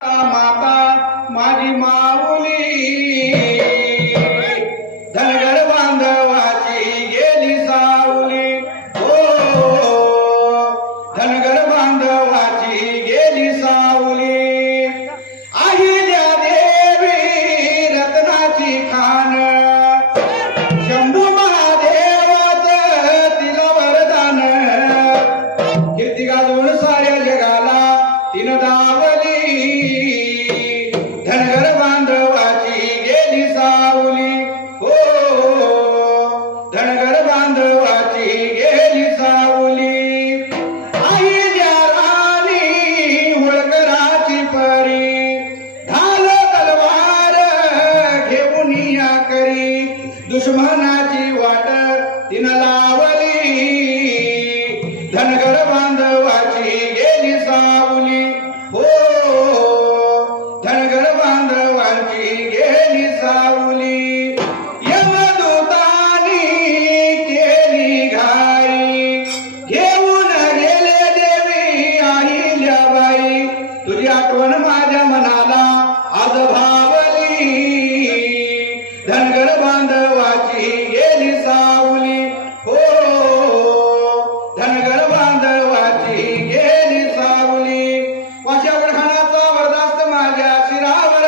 माता माझी माऊली धनगर बांधवाची गेली सावली हो धनगर बांधवाची गेली सावली अहिल्या देवी रत्नाची खान शंभू महादेवाचं तिला वरदान कीर्ती गाजवून साऱ्या जगाला तिनं दावली धनगर बांधवाची गेली सावली हो धनगर बांधवाची गेली सावली अहिल्या राणी होळकराची परी ढाल तलवार घेऊन या करी दुश्मनाची वाट तिनं लावली धनगर बांधवाची गेली सावली हो धनगर बांधवांची गेली सावली यमदूतानी केली घाई घेऊन गेले देवी अहिल्याबाई तुझी आठवण माझ्या मनाला आज भावली धनगर बांधवाची गेली सावली हो धनगर बांधवाची गेली सावली वाशावर खानाचा वरदास्त माझ्या शिरावर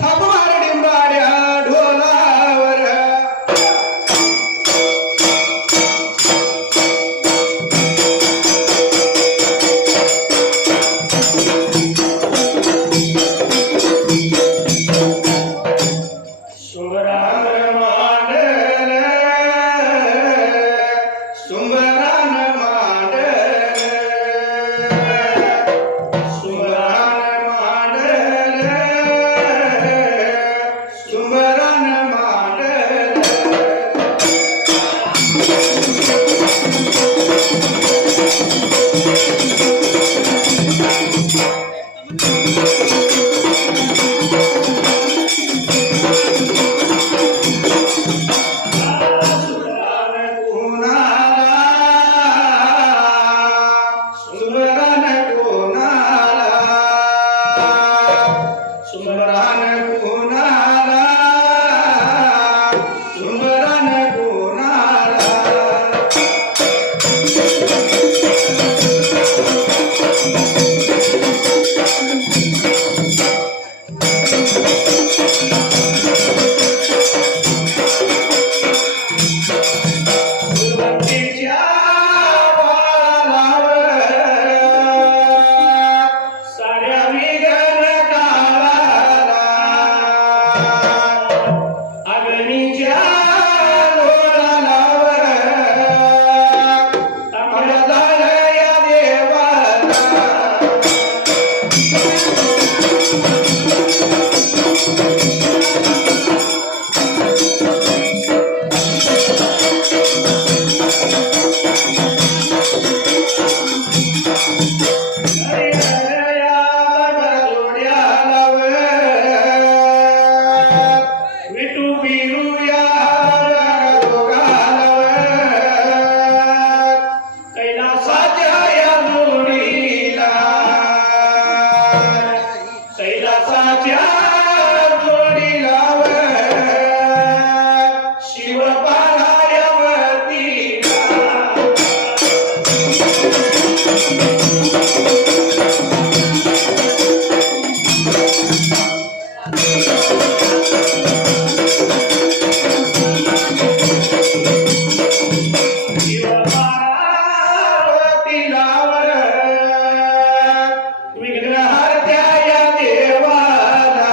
थांबवार डिंबाड्या ढोलावर सुमरान मांडल सुमरान मांडल सुमरान मांडल सुमरान मांडल सुमरान कोणाला सुमरान कोणाला सुरुवातीच्या वाळावर साड्या विगन काळाला अग्नीच्या लोळालावर तांबड्या झाल्या या देवाला विटू बिरुया कैलासाच्या या जोडीला कैलासाच्या जोडीला शिव पारायवतीला शिव पार्वतीला विघ्नहर्त्या या देवाला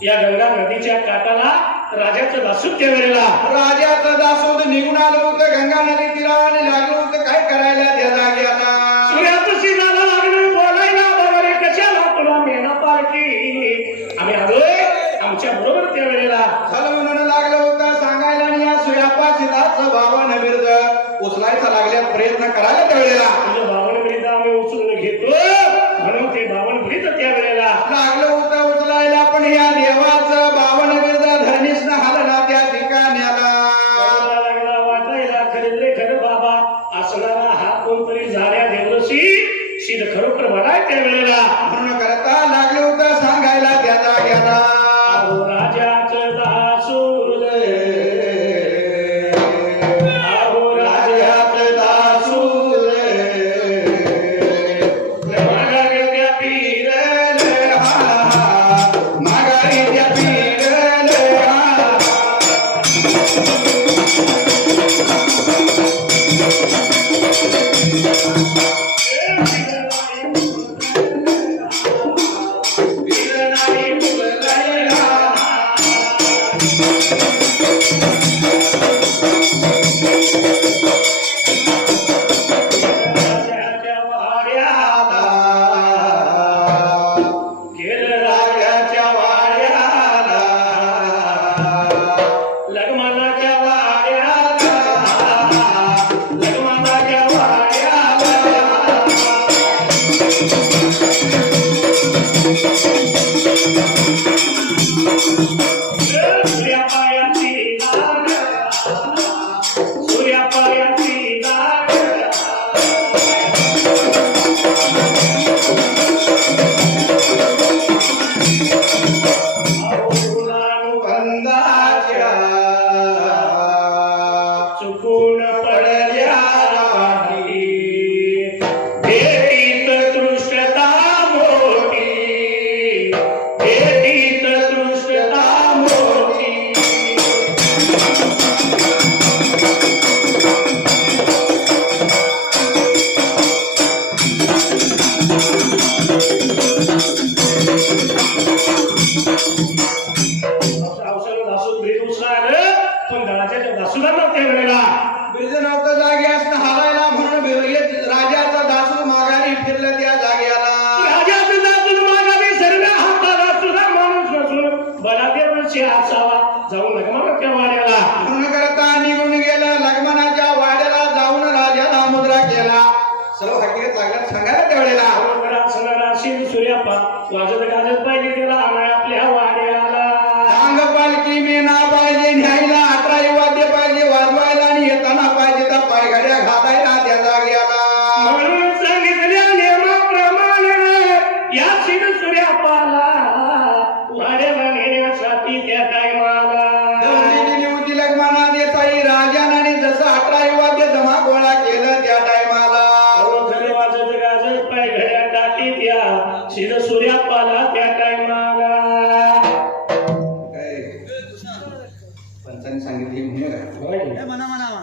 या गंगा नदीच्या काठाला राजाचं दासूद त्या वेळेला राजाचं दासूद निघून आलं होतं गंगा नदी तीराने लागलं होतं काय करायला त्या जाग्याला सूर्यापाशी जायला लागलं बोलायला बरोबर कशाला तुला मेना पार्टी आम्ही आलोय आमच्या बरोबर त्या वेळेला झालं म्हणून लागलं होतं सांगायला आणि या सूर्यापाशीचं भावानं बिरद उचलायचा लागल्यात प्रयत्न करायला त्या वेळेला तुझं बावन ब्रीद आम्ही उचलून घेतो म्हणून ते बावन ब्रीद त्या वेळेला लागलं होतं उचलायला पण या देवाचं बावन बिरद धरणीसनं हालना त्या ठिकाण्याला लागला वाटायला खरे खरं बाबा असणारा हा कोणतरी झाल्या देवशी सिद्ध खरोखर म्हणाय त्या वेळेला म्हणून करता लागलं होतं सांगायला त्या जाग्याला राजाचं दासूद जाऊन लगमनाच्या वाड्याला म्हणून करता निघून गेला लगमनाच्या वाड्याला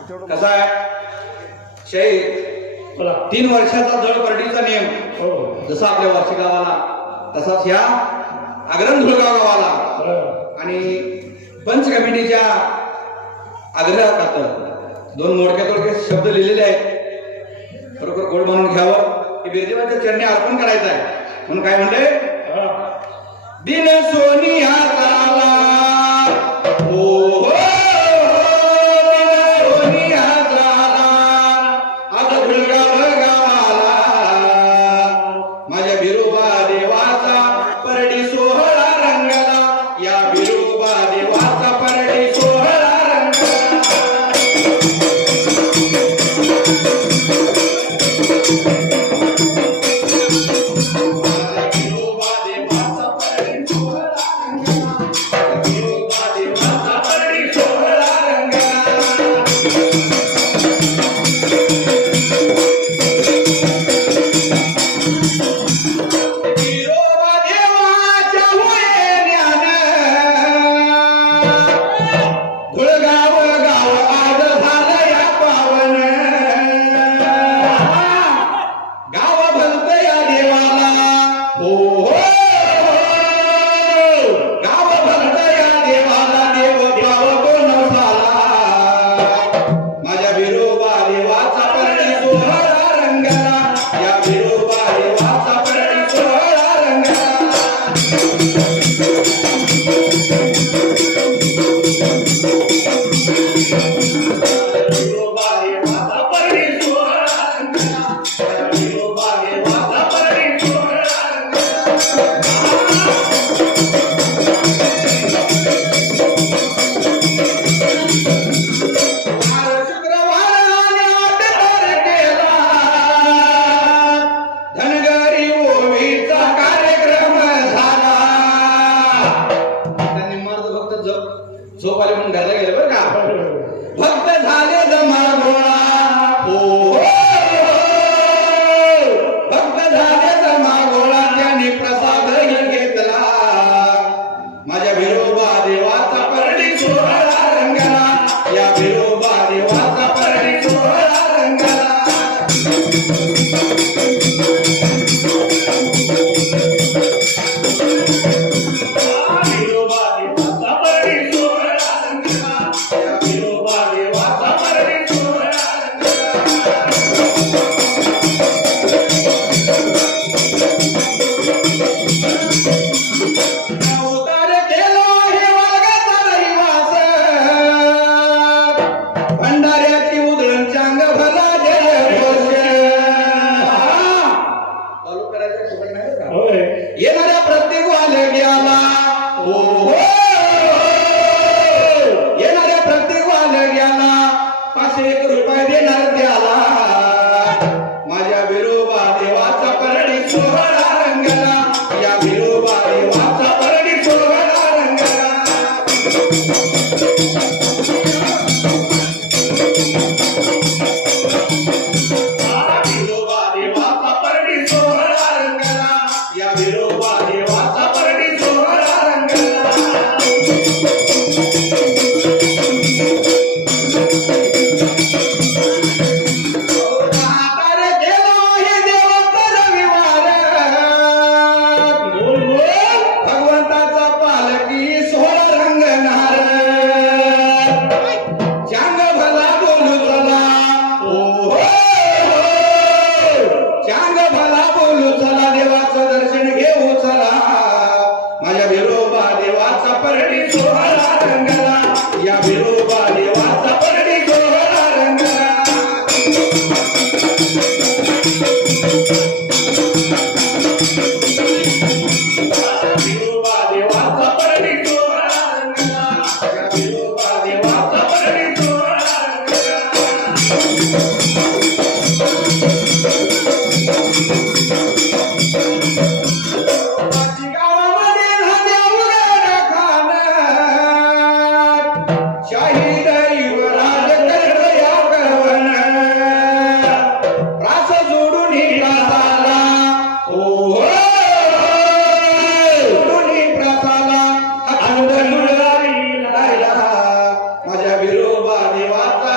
कसा आहे शाही बोला 3 वर्षाचा जळपर्टीचा नियम हो जसा आपल्या वार्षिक गावाला तसाच ह्या आग्रह धुळगाव गावाला बरोबर. आणि पंच कमिटीच्या आग्रहाखातर 2 मोडक्या तोडके शब्द लिहिलेले आहेत बरोबर गोड म्हणून घ्यावं की बिरदेवाच्या चरणी अर्पण करायचं आहे म्हणून काय म्हणले हा. दिन सोनिया झाला ओ हो, दिन सोनिया झाला आता गुलगाव गावाला माझ्या बिरोबा देवाचा परडी सोहळा रंगला या बिरोबा देवाचा परडी सोहळा रंगला बिरोबा देवाचा परडी सोहळा रंगला बिरोबा देवाचा परडी सोहळा रंगला बिरोबा देवाच्या होण्यानं गुळगाव गाव आज झालं या पावन गाव भलत या देवाला हो हो गाव भलत या देवाला देव भाव कोण झाला माझ्या बिरोबा देवाचा परडी सोहळा रंगला या बिरोबा देवाचा परडी सोहळा रंगला बिरोबा देवाचा परडी सोहळा रंगला या बिरोबा देवाचा परडी सोहळा शुक्रवार केला धनगरी ओवीचा कार्यक्रम झाला त्यांनी मर्द फक्त झोप आले म्हणून घरला गेले बरं का भक्त झाले जमा गोळा हो हो. भक्त झाले जमा गोळा त्यांनी प्रसादही घेतला माझ्या बिरोबा देवाचा परडी सोहळा रंगला या बिरोबा देवाचा परडी सोहळा रंगला बिरोबा देवाचा परडी सोहळा रंगला या बिरोबा देवाचा परडी सोहळा रंगला अवतार केलो हे वाघाचा रहिवास भंडाऱ्याची उधळण चांग भला जय घोष चालू करायचं सवय नाही बरं का? होय येणाऱ्या प्रत्येक वालग्याला हो हो येणाऱ्या प्रत्येक वालग्याला 501 रुपये देणार त्याला माझ्या बिरोबा देवाचा परडी सोहळा रंगला या बिरोबा देवाचा परडी सोहळा रंगला बिरोबा देवाचा परडी सोहळा रंगला या बिरोबा देवाचा परडी सोहळा रंगला म्हातारे गेलो हे देवाचा रविवार बोल बोल भगवंताचा पालकी सोहळा रंगणार चांग भला बोलू चला ओ हो चांग भला बोलू चला देवाचं दर्शन घेऊ चला माझ्या बिरोबा देवाचा परडी सोहळा रंगला या बिरोबा देवाचा परडी सोहळा रंगला बिरोबा देवाचा परडी सोहळा रंगला या बिरोबा देवाचा परडी सोहळा रंगला माझी गावामध्ये नद्या उघड खाणार शाहीर युवराज कर्ज या कळवण प्रास जोडून ही प्रासाला ओ हो जोडून ही प्रासाला अखंड मुळगावी राहिला माझ्या बिरोबा देवाचा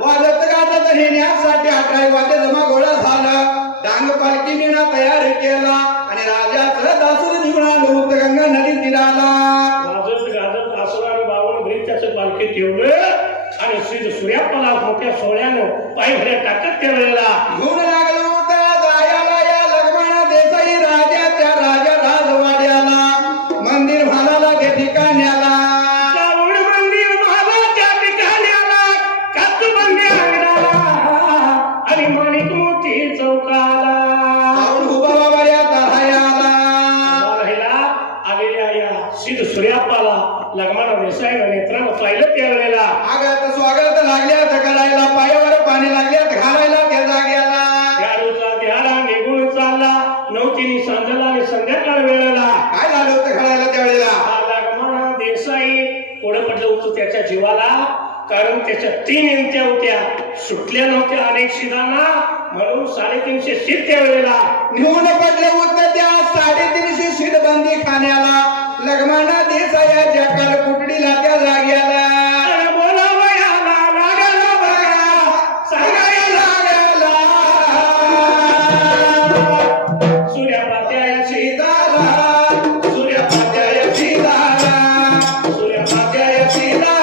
वाजत गाजत नेण्यासाठी 11 वाजे जमा गोळा झाला. डांग पालखी मीना तयार केला आणि राजाचं दासून निघून आलो गंगा नदी तीराला. वाजत गाजत असणार बावन घरी त्याचं पालखी ठेवलं आणि श्री सूर्यापाला मोठ्या सोहळ्यानं पायी भऱ्या टाकत त्या वेळेला घेऊन लागलो होता जायला या लक्ष्मण देसाई राजाच्या राजा राजवाड्याला. मंदिर भालाला त्या ठिकाण्याला जाऊन मंदिर महालाच्या ठिकाण्याला कातुबंदी अंगणाला आणि माणिक मोती चौकाला जाऊन उभा बाबा तहायाला. राहिला आलेल्या या सिद्ध सूर्यापाला लग्नाला देसाईनं नेत्रानं पाहिलं त्या वेळेला आगत स्वागत लागल्यात करायला पायावर पाणी लागल्यात घालायला त्या जाग्याला. त्यावेळेला त्याला निघून चालला नवतीनी सांजला आणि संध्याकाळ वेळेला काय झालं होतं घालायला त्यावेळेला लग्ना देसाई पुढे पडलं होतं त्याच्या जीवाला. कारण त्याच्या 3 इंत्या होत्या सुटल्या नव्हत्या अनेक शिदांना म्हणून 350 शीट त्या वेळेला निघून पडले होतं त्या 350 शीटबंदी खाण्याला. लग्माना देसायाच्या कुटडीला त्या जाग्याला बोलावयाला लागला बघा सांगायला लागला सूर्यापात्या सीताला सूर्यपात्याय सीताला सूर्यपात्याय सीताला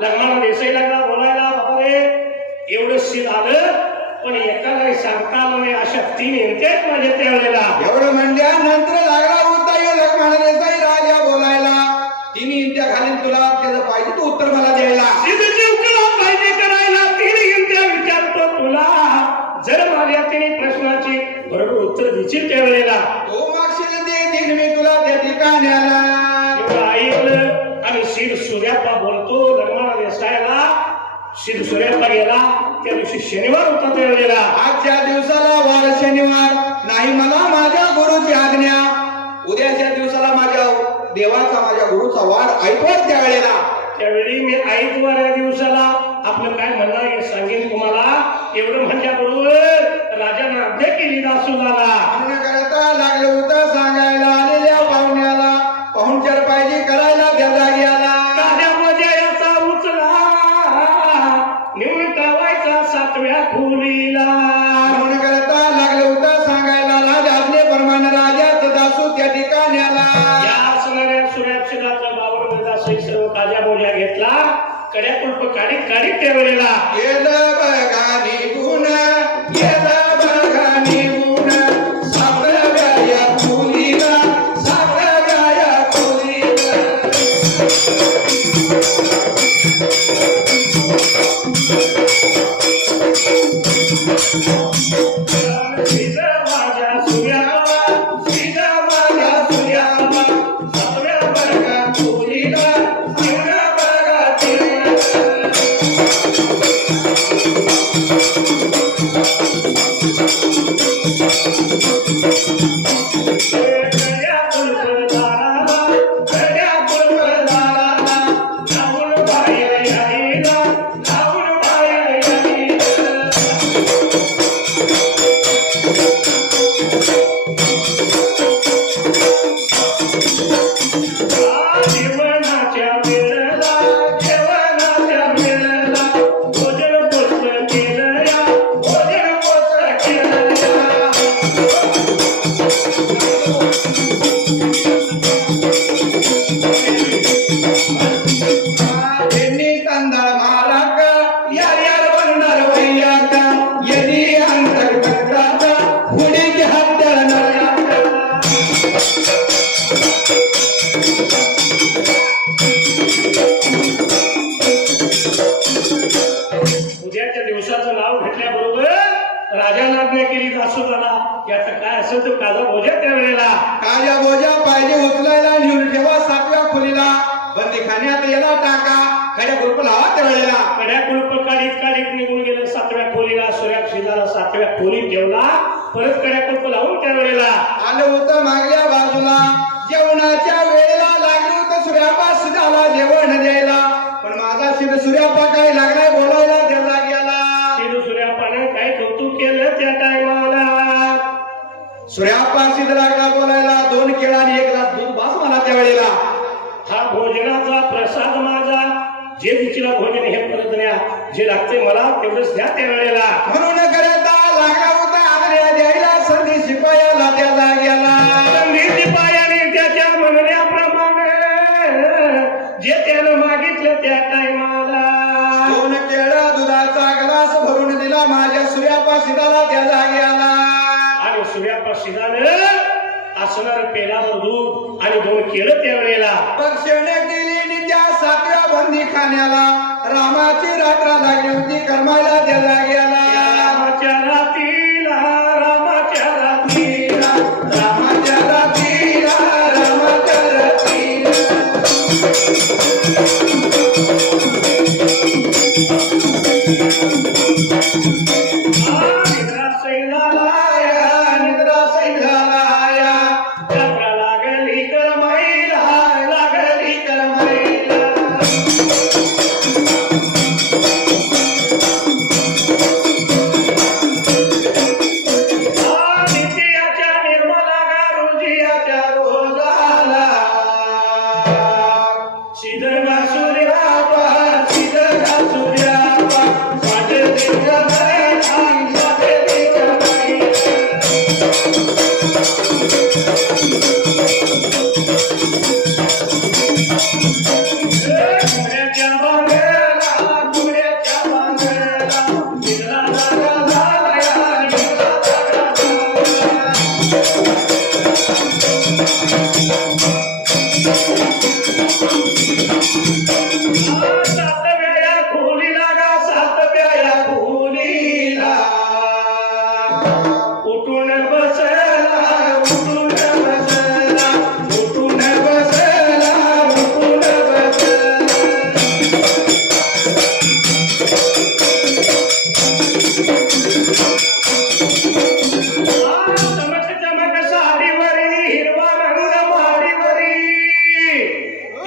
लग्नाला देसाई लागला बोलायला बाबा रे एवढं शीत आलं पण एकाला सांगता आलं नाही अशा 3 इंत्यात माझ्या त्यावेळेला एवढं म्हणल्यानंतर लागला होता यो लक्ष्मण देसाई राजा बोलायला. 3 इंत्या घालीन तुला त्याचं पाहिजे तू उत्तर मला द्यायला. तुला पाहिजे करायला 3 इंत्या विचारतो तुला जर माझ्या 3 प्रश्नाची बरोबर उत्तर द्यायची त्यावेळेला तो मागशील ते दिन मी तुला त्या ठिकाण्याला. ऐकलं आणि सिद्ध सूर्याप्पा बोलतो लग्नाला देसाईला. सिद्ध सूर्याप्पा गेला त्या दिवशी शनिवार होता त्यावेळेला. आजच्या दिवसाला वार शनिवार नाही मला माझ्या गुरुची आज्ञा. उद्याच्या दिवसाला माझ्या देवाचा माझ्या गुरुचा वार ऐकवत त्यावेळेला. त्यावेळी मी ऐकवार या दिवसाला आपलं काय म्हणणं आहे सांगेन तुम्हाला. एवढं म्हणल्याबरोबर राजाने आज्ञा केली दासूला म्हणून करता लागलं होतं सांगायला आलेल्या पाहुण्याला पाहुणचार पाहिजे करायला त्या जाग्याला. राजा मजा याचा उचला निवड ठेवायचा 7व्या खोलीला. म्हणून करता लागलं होतं सांगायला राजा आज्ञेप्रमाणे राजाचं दासू त्या ठिकाण्याला. या असणाऱ्या सूर्याक्षराचा बावर दासई सर्व ताज्या मोज्या घेतला कड्या कुलप काढीत काढीत त्या वेळेला गेलं बघा निघून गेलं बघा निघून 7व्या खोलीला 7व्या खोलीला. श्रीज माझ्या सूर्याला, श्रीज माझ्या सूर्याला, सातव्या वर्गात खोलीला, सातव्या वर्गातील गड्या कुलपदाराला, गड्या कुलपदाराला, लावून बाहेर यायला, लावून बाहेर यायला. जेवणाच्या वेळेला, जेवणाच्या वेळेला, भोजन पोचलं केलं या, भोजन पोचलं केलं या. त्यांनी तांदळ माराक यार यार बनणार वैयाक यदी अंतर्गत हुडीची हत्या नरकात. उद्याच्या दिवसाचं नाव घेतल्याबरोबर राजाने आज्ञा केली दासोबाला, याचं काय असेल तर काजा भोजा त्यावेळेला. काळ्या बोजा पाहिजे उचलायला नेऊन ठेवा सातव्या खोलीला, बंदीखान्यात याला टाका, खड्या ग्रुप लावा त्या वेळेला. कड्या कुलप काढीत काढीत निघून गेलं सातव्या खोलीला. सूर्याक्षीदाला सातव्या खोलीत ठेवला, परत कड्या कुलप लावून त्यावेळेला आलं होतं मागल्या बाजूला, जेवणाच्या वेळेला लागलं होतं सूर्यापा सिधाला जेवण द्यायला, पण माझा शिर सूर्यापा काय लागलाय बोलायला त्याला गेला. शिरू सूर्यापाने काय कौतुक केलं त्या टायमाला. सूर्यापा सिद्ध लागला बोलायला, 2 केळं आणि 1 ग्लास दूध बास मला त्या वेळेला. हा भोजनाचा प्रसाद माझा, जे दिचीला भोजन हे परत न्या, जे लागते मला तेवढंच द्या त्या वेळेला. म्हणून करता लागला होता आग्र्या द्यायला संधी शिपायाला त्या जाग्याला. संधी शिपायाने त्याच्या म्हणण्याप्रमाणे जे त्यानं मागितलं त्या टायमाला 2 केळं दुधाचा ग्लास भरून दिला माझ्या सूर्यापा सिधाला त्या जाग्याला. आणि सूर्यापाशिदानं असणार पेलावर दूध आणि 2 केळं त्या वेळेला. पक्षण केली त्या सातव्या बंदीखान्याला, रामाची रात्र लागली होती कर्माला त्या जाग्याला. रामाच्या रातीला, रामाच्या रातीला, रामाच्या रात्रीला, रामाच्या रात्रीला. निद्रा सैनाला निद्रा सैलाया, यात्रा लागली करमाईला, लागली करमाईला. नित्याच्या निर्मला गारुजियाच्या रोजाला शिदगा सूर्यापा, शिदगा सूर्यापा, माझे देव बरेला, माझे देव बरेला. घोड्याच्या बांगेला, घोड्याच्या बांगेला, निद्रा जागा झाला या, निद्रा जागा झाला. सातव्या या खोलीला गा, सातव्या या खोलीला उठून बसला, उठून बसला, उठून बसला, उठून बसला. चमक चमक साडीवरी, हिरवा रंग माडीवरी,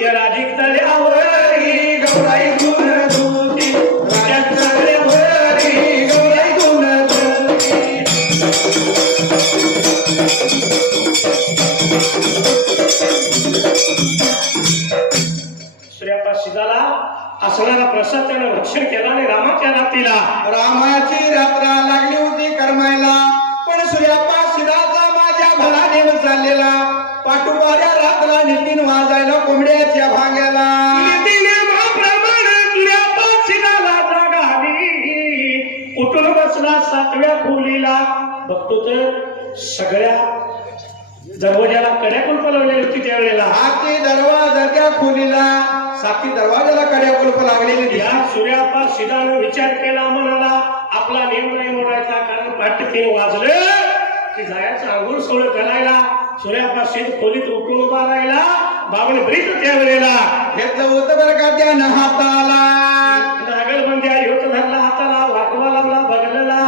या राजीक तळ्यावरी गौराई गुण धुती, राजा चढल्यावरी गौराई गुण धुती. सूर्यापाशिदाला असणारा प्रसाद त्यानं भक्षण केला आणि रामाच्या रातीला रामाची रात्र लागली होती कर्मायला, पण सूर्यापा शिराचा माझ्या भला देव चाललेला, पाठोपाऱ्या रातला नितीन वाजायला कोंबड्याच्या भांग्याला. नितीनेमाप्रमाणे सूर्यापाशिदाला जागा आली, उठून बसला सातव्या खोलीला. बघतो तर सगळ्या दरवाजाला कड्या कुलप लावलेली होती त्यावेळेला. आती दरवाजाच्या खोलीला, साती दरवाजाला कड्या कुलप लागलेली. या सूर्यापाशिदानं विचार केला, म्हणाला आपला नेम नाही मोडायचा, कारण पहाटे 3 वाजले की जायचं आंघोळ सोळ करायला, सूर्यापाशी खोलीत उठून उभा राहिला, बाबाने ब्रीत त्यावेळेला घेतलं होतं बरं का त्यानं हाताला, नागलबंदी आली होतं, धरला हाताला, वाकवा लागला बघलेला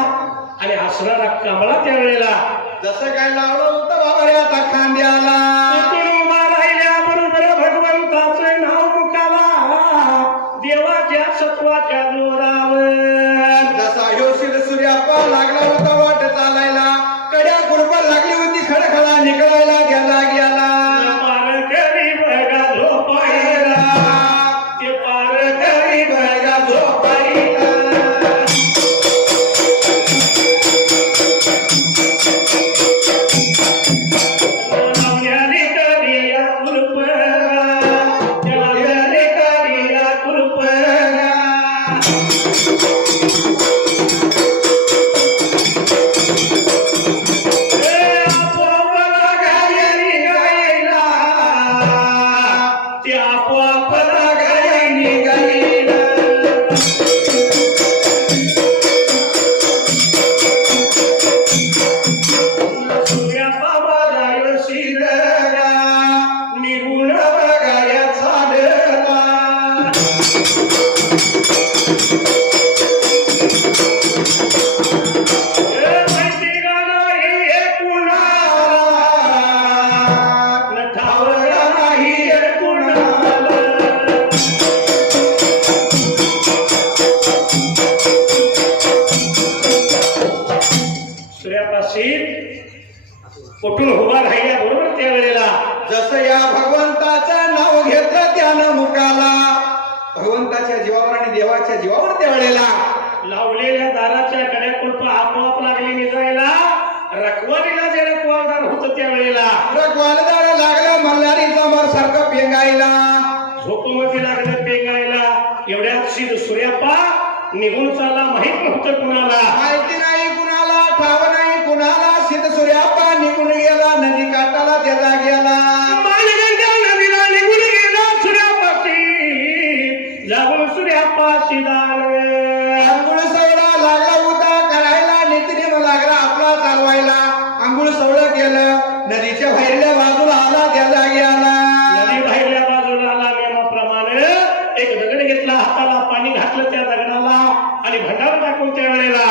आणि हसणारा कमळा त्यावेळेला जसं काय लावलं होतं बाबा रे आता खांद्याला. उठून उभा राहिल्याबरोबर भगवंताचे नाव मुखाला, देवाच्या सत्वाच्या जोरावर जसा योशील सूर्यापा लागला होता वाट चालायला, कड्या कुरपा लागली होती खडखडा निकळायला गेला गेला. पार करी बघा झोपायला, ते पार करी बघा झोपायला. लावण्याने करिया कुरपरा, लावण्याने करिया कुरपरा. उठून उभा राहिल्या बरोबर त्यावेळेला जसं या भगवंताचं नाव घेतलं त्यानं मुखाला, भगवंताच्या जीवावर आणि देवाच्या जीवावर त्यावेळेला लावलेल्या दाराच्या कड्या कुलप आपोआप लागली निजायला, रखवालीला जे रखवालदार होतं त्यावेळेला रखवालदार लागलं मल्हारी समोर सारखं पेंगायला, झोपमध्ये लागलं पेंगायला. एवढ्यात सिद्ध सूर्याप्पा निघून चालला, माहित नव्हतं कुणाला, माहिती नाही कुणाला, ठाव नाही कुणाला. सिद्ध सूर्यापा निघून गेला, नदी काठाला त्याला गेला, मालगंगा नदीला निघून गेला सूर्यापाशी, जाऊन सूर्यापाशी दानवे. अंघोळ सवळा लागला होता करायला, नित्यनेम लागला आपला चालवायला. अंघोळ सवळं केलं, नदीच्या बाहेरल्या बाजूला आला त्याला गेला. नदी बाहेरल्या बाजूला आला, नियमाप्रमाणे एक दगड घेतला हाताला, पाणी घातलं त्या दगडाला आणि भंडार टाकून त्यावेळेला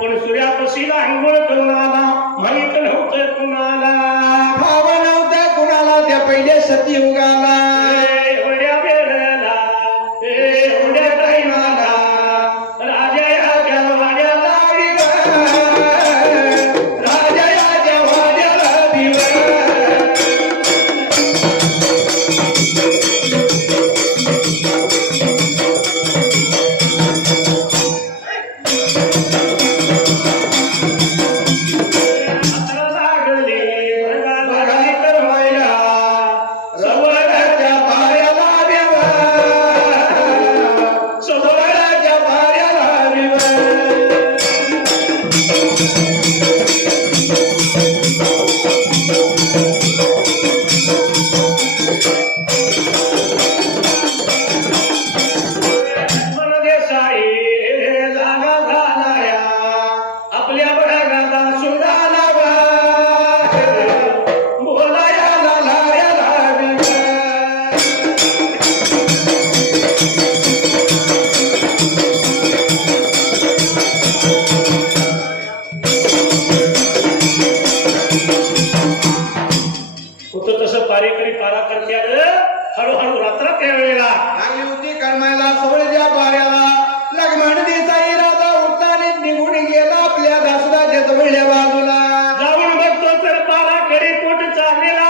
पण सूर्यापाशीला आंघोळ करून आला माहित नव्हतं कुणाला भाव नव्हता कुणाला त्या पहिल्या सतयुगाला एवढ्या वेळेला एवढ्या टाईमाला राजा याच्या वाड्याला राजा याच्या वाड्याला दिवा हळूहळू रात्र त्या वेळेला लागली होती कर्माला सवळीच्या पाऱ्याला लग्न दिसाई राजा उठताना निघून गेला आपल्या दासुदाच्या जवळल्या बाजूला जाऊन बघतो तर बाराकडे पोट चाललेला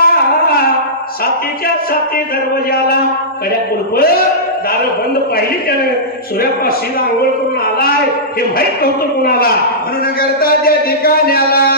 सातीच्या साती दरवाजाला कड्या कुलप दार बंद पाहिली त्याने सूर्यापाशीला आंघोळ करून आलाय हे माहित नव्हतं कुणाला म्हणून करता त्या ठिकाण्याला